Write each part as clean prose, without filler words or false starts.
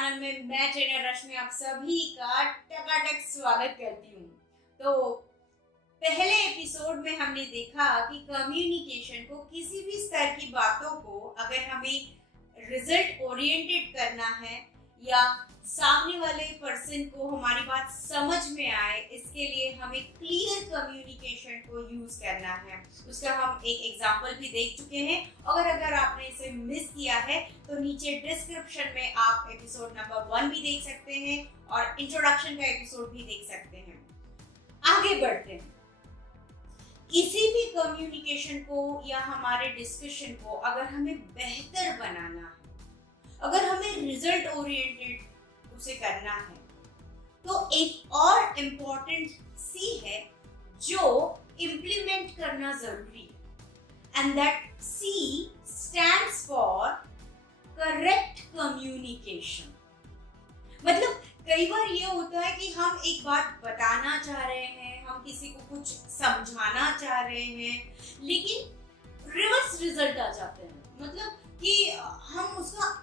Channel में मैं trainer रश्मि आप सभी का टकाटक स्वागत करती हूँ। तो पहले एपिसोड में हमने देखा कि कम्युनिकेशन को किसी भी स्तर की बातों को अगर हमें रिजल्ट ओरिएंटेड करना है या सामने वाले पर्सन को हमारी बात समझ में आए, इसके लिए हमें क्लियर कम्युनिकेशन को यूज करना है। उसका हम एक एग्जांपल भी देख चुके हैं। अगर आपने इसे मिस किया है तो नीचे डिस्क्रिप्शन में आप एपिसोड नंबर 1 भी देख सकते हैं और इंट्रोडक्शन का एपिसोड भी देख सकते हैं। आगे बढ़ते हैं। किसी भी कम्युनिकेशन को या हमारे डिस्कशन को अगर हमें बेहतर बनाना है, अगर हमें रिजल्ट ओरिएंटेड उसे करना है, तो एक और इम्पोर्टेंट सी है जो इम्प्लीमेंट करना जरूरी है, and that C stands for correct communication. मतलब कई बार ये होता है कि हम एक बात बताना चाह रहे हैं, हम किसी को कुछ समझाना चाह रहे हैं, लेकिन रिवर्स रिजल्ट आ जाते हैं। मतलब कि हम उसका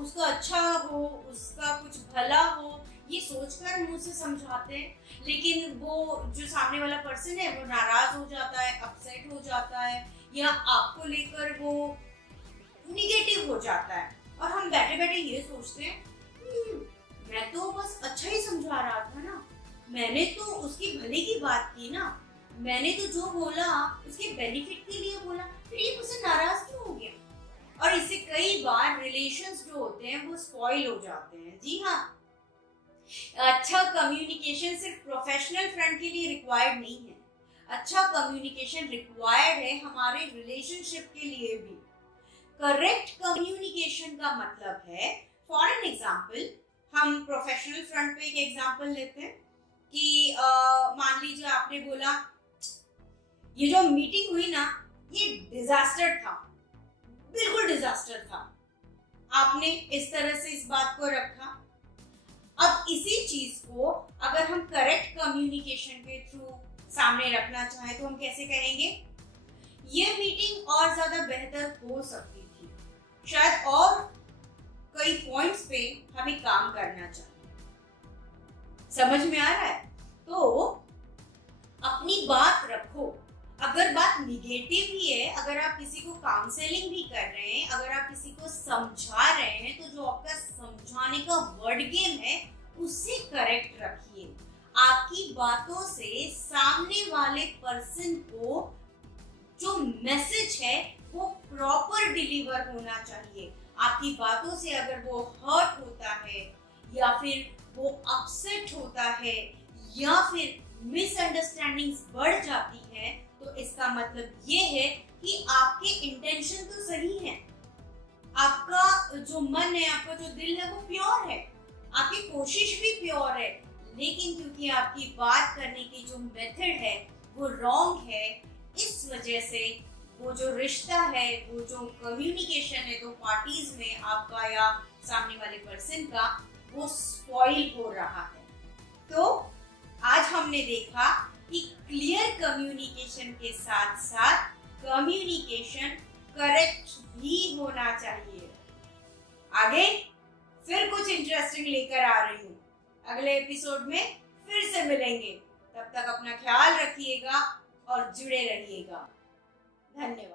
उसका अच्छा हो, उसका कुछ भला हो, ये सोचकर हम उसे समझाते हैं, लेकिन वो जो सामने वाला पर्सन है वो नाराज हो जाता है, अपसेट हो जाता है, या आपको लेकर वो निगेटिव हो जाता है। और हम बैठे बैठे ये सोचते हैं मैं तो बस अच्छा ही समझा रहा था ना, मैंने तो उसकी भले की बात की ना, मैंने तो जो बोला उसके बेनिफिट के लिए बोला, फिर ये मुझसे नाराज क्यों हो गया? और इससे कई बार रिलेशंस जो होते हैं वो स्पॉइल हो जाते हैं। जी हाँ, अच्छा कम्युनिकेशन सिर्फ प्रोफेशनल फ्रंट के लिए रिक्वायर्ड नहीं है, अच्छा कम्युनिकेशन रिक्वायर्ड है हमारे रिलेशनशिप के लिए भी। करेक्ट कम्युनिकेशन का मतलब है, फॉर एन एग्जाम्पल, हम प्रोफेशनल फ्रंट पे एक एग्जाम्पल लेते हैं कि मान लीजिए आपने बोला ये जो मीटिंग हुई ना ये डिजास्टर था, बिल्कुल डिजास्टर था। आपने इस तरह से इस बात को रखा। अब इसी चीज को अगर हम करेक्ट कम्युनिकेशन के थ्रू सामने रखना चाहें तो हम कैसे करेंगे? ये मीटिंग और ज्यादा बेहतर हो सकती थी, शायद और कई पॉइंट्स पे हमें काम करना चाहिए। समझ में आ रहा है? तो अपनी बात रखो। अगर बात निगेटिव ही है, अगर आप किसी को काउंसलिंग भी कर रहे हैं, अगर आप किसी को समझा रहे हैं, तो जो आपका समझाने का वर्ड गेम है उसे करेक्ट रखिए। आपकी बातों से सामने वाले पर्सन को जो मैसेज है वो प्रॉपर डिलीवर होना चाहिए। आपकी बातों से अगर वो हर्ट होता है या फिर वो अपसेट होता है या फिर मिसअंडरस्टैंडिंग्स बढ़ जाती है, तो इसका मतलब ये है कि आपके इंटेंशन तो सही है, आपका जो मन है, आपका जो दिल है वो प्योर है, आपकी कोशिश भी प्योर है, लेकिन क्योंकि आपकी बात करने की जो मेथड है वो रॉन्ग है, इस वजह से वो जो रिश्ता है, वो जो कम्युनिकेशन है दो पार्टीज में, आपका या सामने वाले पर्सन का, वो स्पॉइल हो रहा है। तो आज हमने देखा कि क्लियर कम्युनिकेशन के साथ साथ कम्युनिकेशन करेक्ट भी होना चाहिए। आगे फिर कुछ इंटरेस्टिंग लेकर आ रही हूँ। अगले एपिसोड में फिर से मिलेंगे। तब तक अपना ख्याल रखिएगा और जुड़े रहिएगा। धन्यवाद।